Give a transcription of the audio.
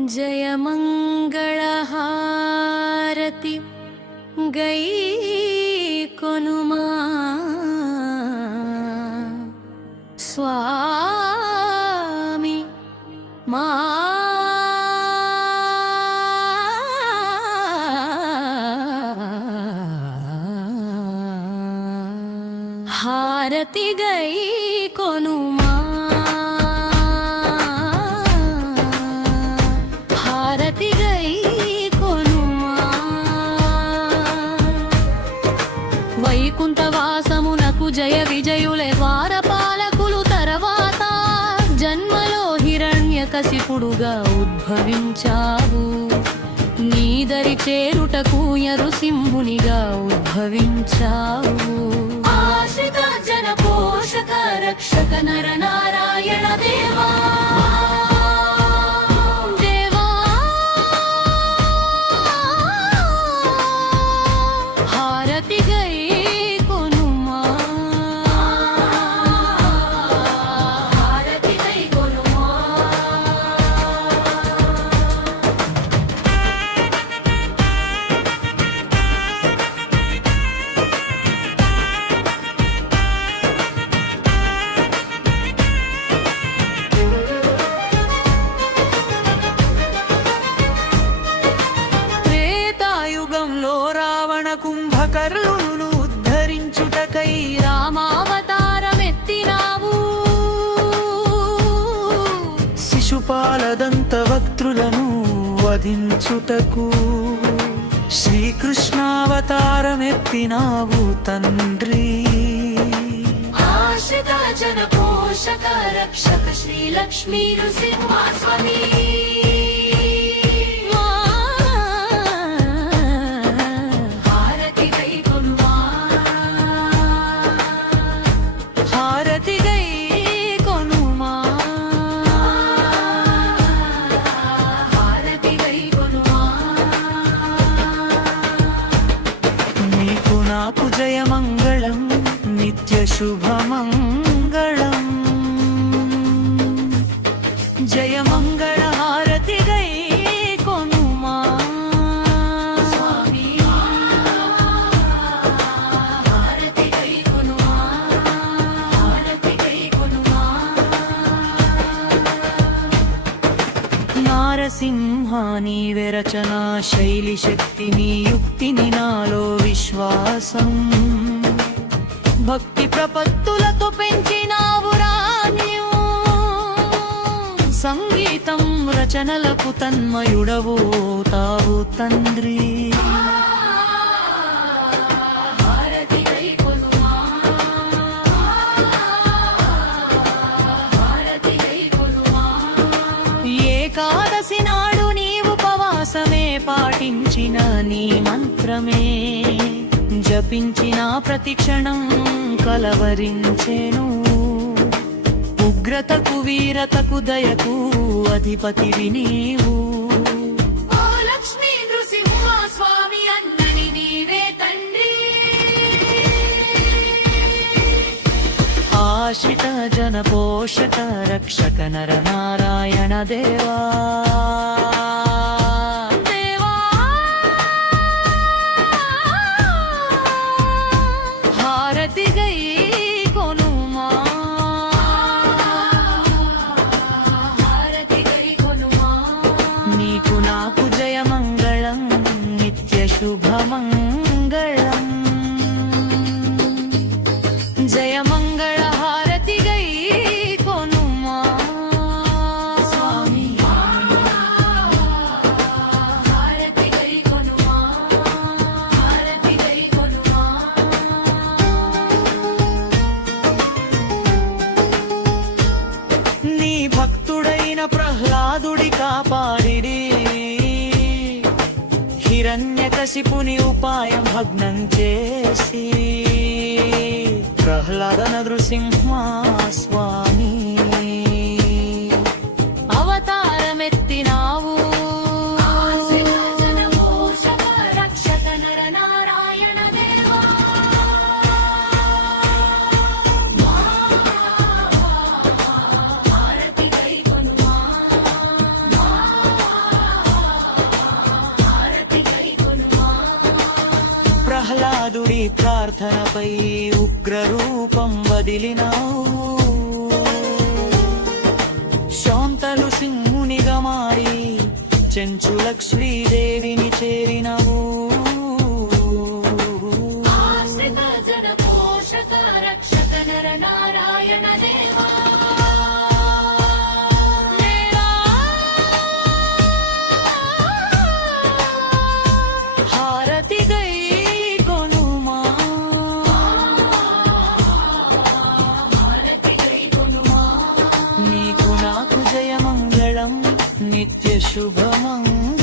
जय मंगलहारति गई कोनुमा स्वामी मा हारति गई कोनुमा వైకుంఠవాసమునకు జయ విజయులే ద్వారపాలకులు తర్వాత జన్మలో హిరణ్యకశిపుడుగా ఉద్భవించావు. నీదరి చేరుటకు నరసింహునిగా ఉద్భవించావు. ఆశ్రిత జన పోషక రక్షక నరనారాయణ దేవా కుంభకర్ణులను ఉద్ధరించుటకై రామావతారమెత్తినావు. శిశుపాలదంత వక్తృలను వధించుటకు శ్రీకృష్ణావతారమెత్తినావు తండ్రి. ఆశ్రిత జన పోషక రక్షక శ్రీ లక్ష్మీ నృసింహస్వామి జయమంగళం నిత్య శుభమంగళం. జయమంగళ హారతి గై కొనుమా స్వామి హారతి గై కొనుమా హారతి గై కొనుమా. నారసింహాని విరచనా శైలి శక్తిని యుక్తిని నాలో విశ్వాసం భక్తి ప్రపత్తులతో పెంచినావు రాణ్యు. సంగీతం రచనలకు తన్మయుడవు తావు తండ్రి. ఏకాదశి నాడు నీవు ఉపవాసమే పాటించిన నీ మంత్రమే జపించిన ప్రతిక్షణం కలవరించెను. ఉగ్రతకు వీరతకు దయకు అధిపతివి నీవు. ఓ లక్ష్మీ నృసింహ స్వామి అన్నని నీవే తండ్రి. ఆశ్రిత జన పోషక రక్షక నరనారాయణ దేవా శుభమంగళం. జయమంగళ హారతి గై కొనుమా స్వామి హారతి గై కొనుమా హారతి గై కొనుమా. నీ భక్తుడైన ప్రహ్లాదుడి కాపాడిరి. హిరణ్యకశిపుని ఉపాయం భగ్నం చేసి ప్రహ్లాదన నృసింహ స్వామి అవతారమెత్తినావు. రక్షక నరనారాయణ దేవా హారతి గై కొనుమా ప్రహ్లాదుడి ప్రార్థనపై ఉగ్ర రూపం వదిలినావు శాంతలు సింహునిగా మారి చెంచులకు శ్రీదేవిని చేరినవు ఆశ్రిత జన పోషక రక్షక నర నారాయణ దేవా హారతి గై కొనుమా హారతి గై కొనుమా నీకు నాకు జయమంగళం నిత్య శుభమంగళం